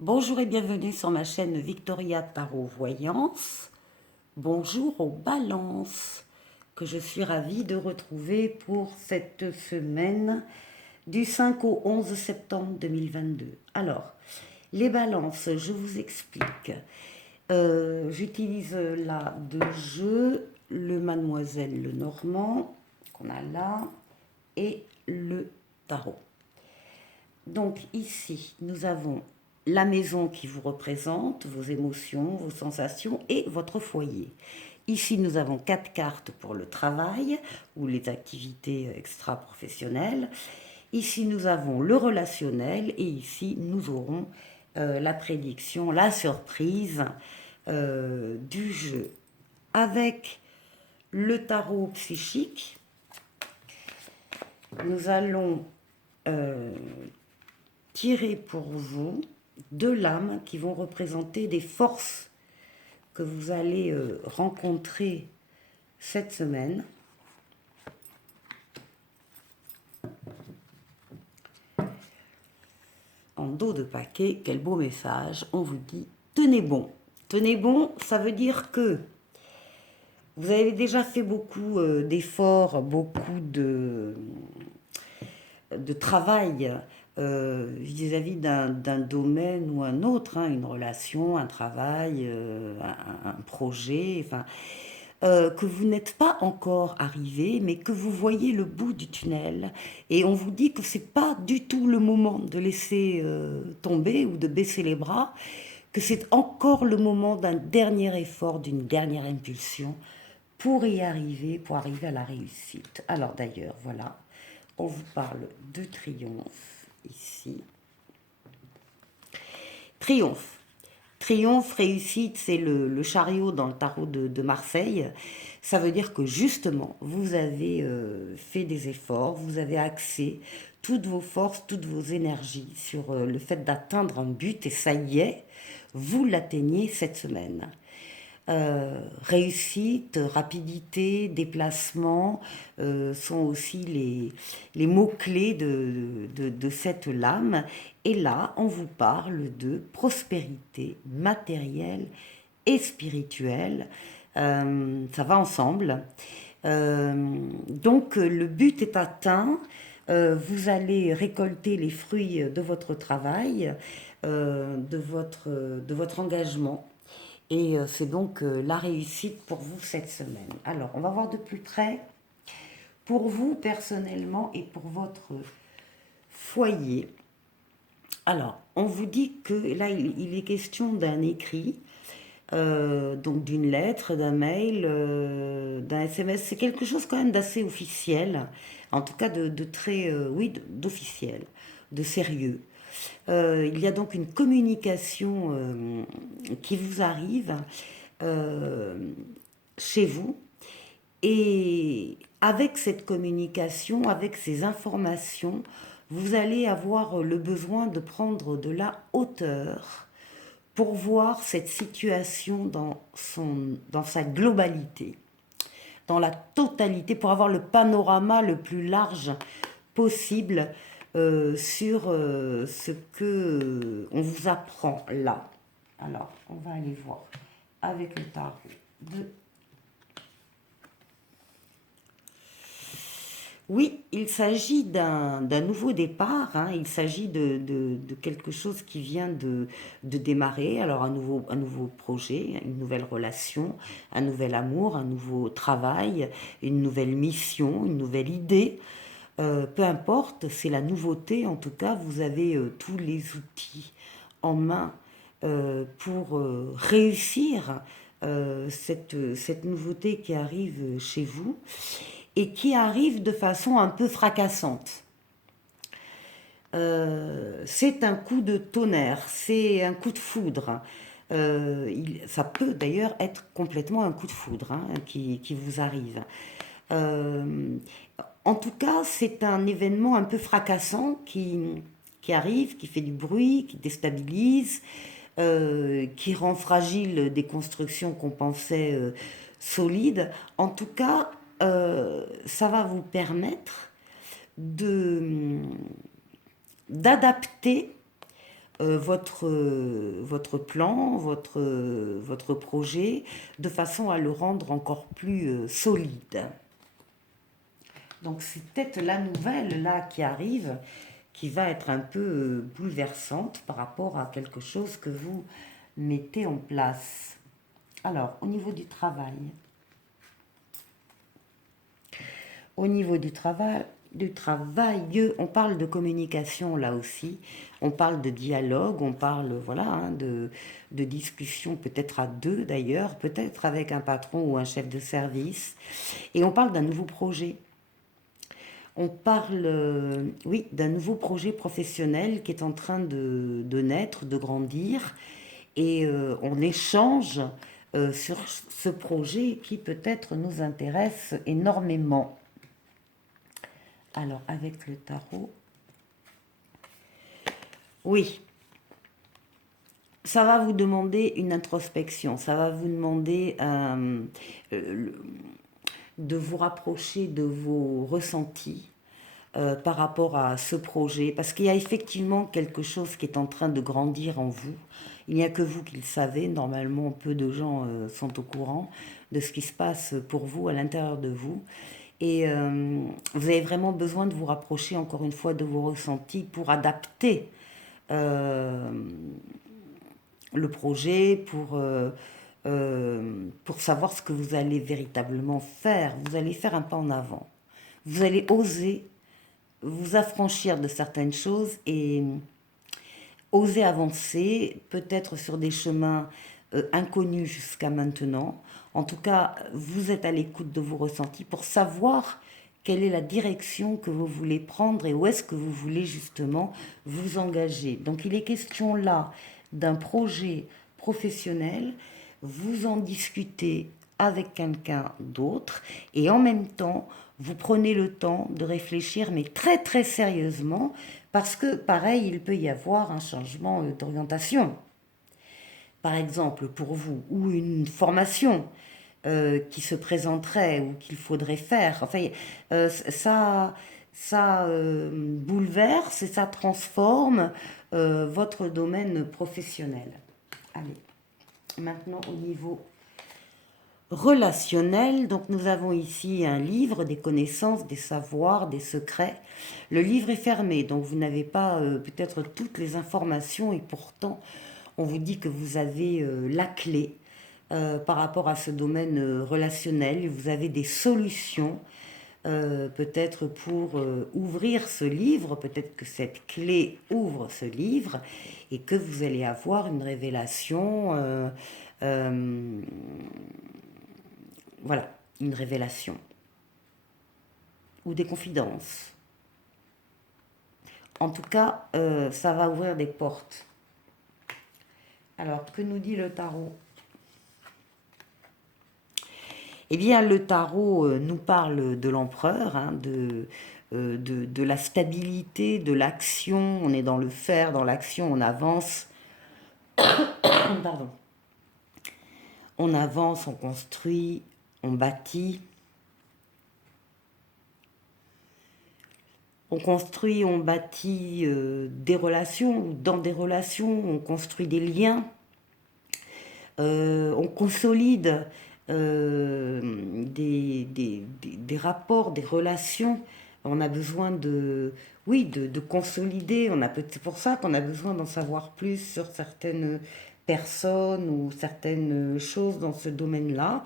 Bonjour et bienvenue sur ma chaîne Victoria Tarot Voyance. Bonjour aux balances que je suis ravie de retrouver pour cette semaine du 5 au 11 septembre 2022. Alors, les balances, je vous explique. J'utilise là deux jeux, le Mademoiselle le Normand qu'on a là et le tarot. Donc ici, nous avons la maison qui vous représente, vos émotions, vos sensations et votre foyer. Ici, nous avons quatre cartes pour le travail ou les activités extra-professionnelles. Ici, nous avons le relationnel et ici, nous aurons la prédiction, la surprise du jeu. Avec le tarot psychique, nous allons tirer pour vous deux lames qui vont représenter des forces que vous allez rencontrer cette semaine. En dos de paquet, quel beau message, on vous dit tenez bon. Tenez bon, ça veut dire que vous avez déjà fait beaucoup d'efforts, beaucoup de travail vis-à-vis d'un domaine ou un autre, hein, une relation, un travail, un projet, enfin, que vous n'êtes pas encore arrivé, mais que vous voyez le bout du tunnel. Et on vous dit que c'est pas du tout le moment de laisser tomber ou de baisser les bras, que c'est encore le moment d'un dernier effort, d'une dernière impulsion pour arriver à la réussite. Alors d'ailleurs, voilà, on vous parle de triomphe ici. Triomphe. Triomphe, réussite, c'est le chariot dans le tarot de Marseille. Ça veut dire que justement, vous avez fait des efforts, vous avez axé toutes vos forces, toutes vos énergies sur le fait d'atteindre un but et ça y est, vous l'atteignez cette semaine. Réussite, rapidité, déplacement sont aussi les mots-clés de cette lame. Et là, on vous parle de prospérité matérielle et spirituelle. Ça va ensemble. Donc, le but est atteint. Vous allez récolter les fruits de votre travail, de votre engagement. Et c'est donc la réussite pour vous cette semaine. Alors, on va voir de plus près pour vous personnellement et pour votre foyer. Alors, on vous dit que là, il est question d'un écrit, donc d'une lettre, d'un mail, d'un SMS. C'est quelque chose quand même d'assez officiel, en tout cas de très, oui, d'officiel, de sérieux. Il y a donc une communication qui vous arrive euh, chez vous et avec cette communication, avec ces informations, vous allez avoir le besoin de prendre de la hauteur pour voir cette situation dans sa globalité, dans la totalité, pour avoir le panorama le plus large possible sur ce que on vous apprend là. Alors, on va aller voir avec le tarot de... Oui, il s'agit d'un nouveau départ, hein, il s'agit de quelque chose qui vient de démarrer, alors un nouveau projet, une nouvelle relation, un nouvel amour, un nouveau travail, une nouvelle mission, une nouvelle idée. Peu importe, c'est la nouveauté, en tout cas, vous avez tous les outils en main pour réussir cette nouveauté qui arrive chez vous et qui arrive de façon un peu fracassante. C'est un coup de tonnerre, c'est un coup de foudre. Ça peut d'ailleurs être complètement un coup de foudre hein, qui vous arrive. Euh, En tout cas, c'est un événement un peu fracassant qui arrive, qui fait du bruit, qui déstabilise, qui rend fragile des constructions qu'on pensait solides. En tout cas, ça va vous permettre de d'adapter votre plan, votre projet, de façon à le rendre encore plus solide. Donc c'est peut-être la nouvelle là qui arrive, qui va être un peu bouleversante par rapport à quelque chose que vous mettez en place. Alors, au niveau du travail, on parle de communication là aussi, on parle de dialogue, on parle voilà, hein, de discussion peut-être à deux d'ailleurs, peut-être avec un patron ou un chef de service, et on parle d'un nouveau projet. On parle, oui, d'un nouveau projet professionnel qui est en train de naître, de grandir, et on échange sur ce projet qui peut-être nous intéresse énormément. Alors, avec le tarot, oui, ça va vous demander une introspection, ça va vous demander de vous rapprocher de vos ressentis par rapport à ce projet, parce qu'il y a effectivement quelque chose qui est en train de grandir en vous. Il n'y a que vous qui le savez, normalement peu de gens sont au courant de ce qui se passe pour vous à l'intérieur de vous. Et vous avez vraiment besoin de vous rapprocher encore une fois de vos ressentis pour adapter euh, le projet, pour savoir ce que vous allez véritablement faire. Vous allez faire un pas en avant. Vous allez oser vous affranchir de certaines choses et oser avancer, peut-être sur des chemins inconnus jusqu'à maintenant. En tout cas, vous êtes à l'écoute de vos ressentis pour savoir quelle est la direction que vous voulez prendre et où est-ce que vous voulez justement vous engager. Donc il est question là d'un projet professionnel, vous en discutez avec quelqu'un d'autre et en même temps, vous prenez le temps de réfléchir, mais très très sérieusement, parce que pareil, il peut y avoir un changement d'orientation, par exemple pour vous, ou une formation qui se présenterait ou qu'il faudrait faire. Enfin, ça bouleverse et ça transforme votre domaine professionnel. Allez, maintenant au niveau relationnel. Donc nous avons ici un livre, des connaissances, des savoirs, des secrets. Le livre est fermé, donc vous n'avez pas peut-être toutes les informations et pourtant on vous dit que vous avez la clé par rapport à ce domaine relationnel. Vous avez des solutions peut-être pour ouvrir ce livre, peut-être que cette clé ouvre ce livre et que vous allez avoir une révélation voilà, une révélation ou des confidences. En tout cas, ça va ouvrir des portes. Alors, que nous dit le tarot? Eh bien, le tarot nous parle de l'empereur, hein, de la stabilité, de l'action. On est dans le faire, dans l'action, on avance. Pardon. On avance, on construit, on bâtit. On construit, on bâtit des relations, dans des relations, on construit des liens, on consolide des rapports, des relations. On a besoin de, oui, de consolider. C'est pour ça qu'on a besoin d'en savoir plus sur certaines personnes ou certaines choses dans ce domaine-là.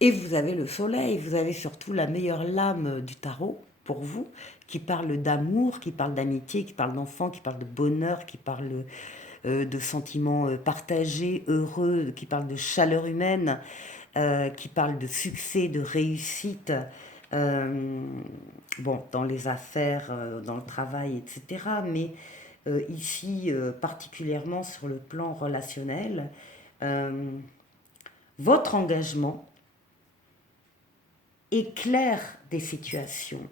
Et vous avez le soleil, vous avez surtout la meilleure lame du tarot pour vous, qui parle d'amour, qui parle d'amitié, qui parle d'enfant, qui parle de bonheur, qui parle de sentiments partagés, heureux, qui parle de chaleur humaine, qui parle de succès, de réussite, bon, dans les affaires, dans le travail, etc. Mais ici, particulièrement sur le plan relationnel, votre engagement éclaire des situations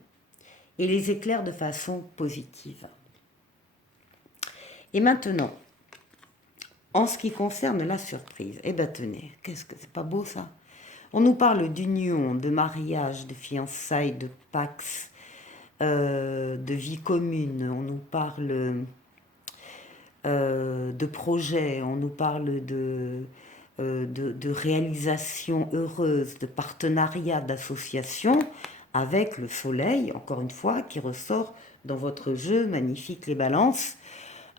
et les éclaire de façon positive. Et maintenant, en ce qui concerne la surprise, eh bien tenez, qu'est-ce que c'est pas beau ça? On nous parle d'union, de mariage, de fiançailles, de pax, de vie commune. On nous parle de projets, on nous parle de réalisation heureuse, de partenariat, d'association, avec le soleil, encore une fois, qui ressort dans votre jeu magnifique, les balances.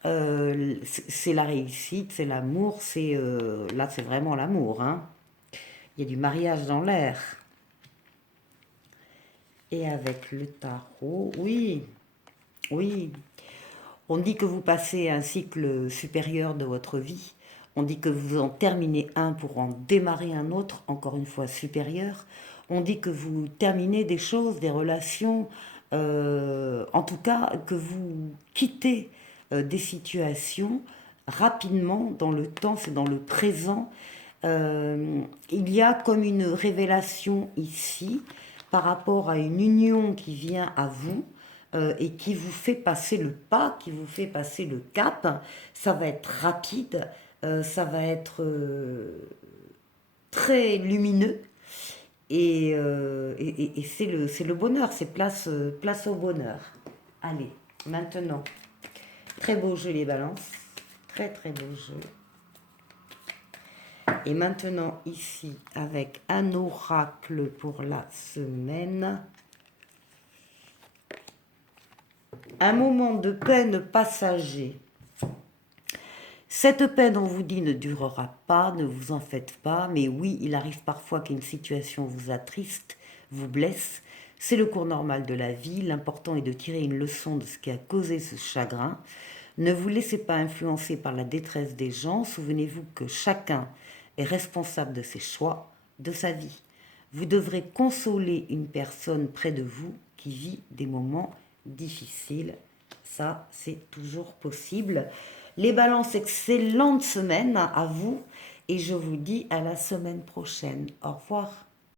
C'est la réussite, c'est l'amour, là c'est vraiment l'amour. Hein. Il y a du mariage dans l'air. Et avec le tarot, oui, oui. On dit que vous passez un cycle supérieur de votre vie. On dit que vous en terminez un pour en démarrer un autre, encore une fois supérieur. On dit que vous terminez des choses, des relations, en tout cas que vous quittez des situations rapidement dans le temps, c'est dans le présent. Il y a comme une révélation ici par rapport à une union qui vient à vous et qui vous fait passer le pas, qui vous fait passer le cap. Ça va être rapide, ça va être très lumineux et c'est le bonheur, c'est place au bonheur. Allez, maintenant, très beau jeu les balances, très très beau jeu. Et maintenant ici, avec un oracle pour la semaine, un moment de peine passager. Cette peine, on vous dit, ne durera pas, ne vous en faites pas, mais oui, il arrive parfois qu'une situation vous attriste, vous blesse. C'est le cours normal de la vie, l'important est de tirer une leçon de ce qui a causé ce chagrin. Ne vous laissez pas influencer par la détresse des gens, souvenez-vous que chacun est responsable de ses choix, de sa vie. Vous devrez consoler une personne près de vous qui vit des moments difficiles. Ça, c'est toujours possible. Les balances, excellente semaine à vous et je vous dis à la semaine prochaine. Au revoir.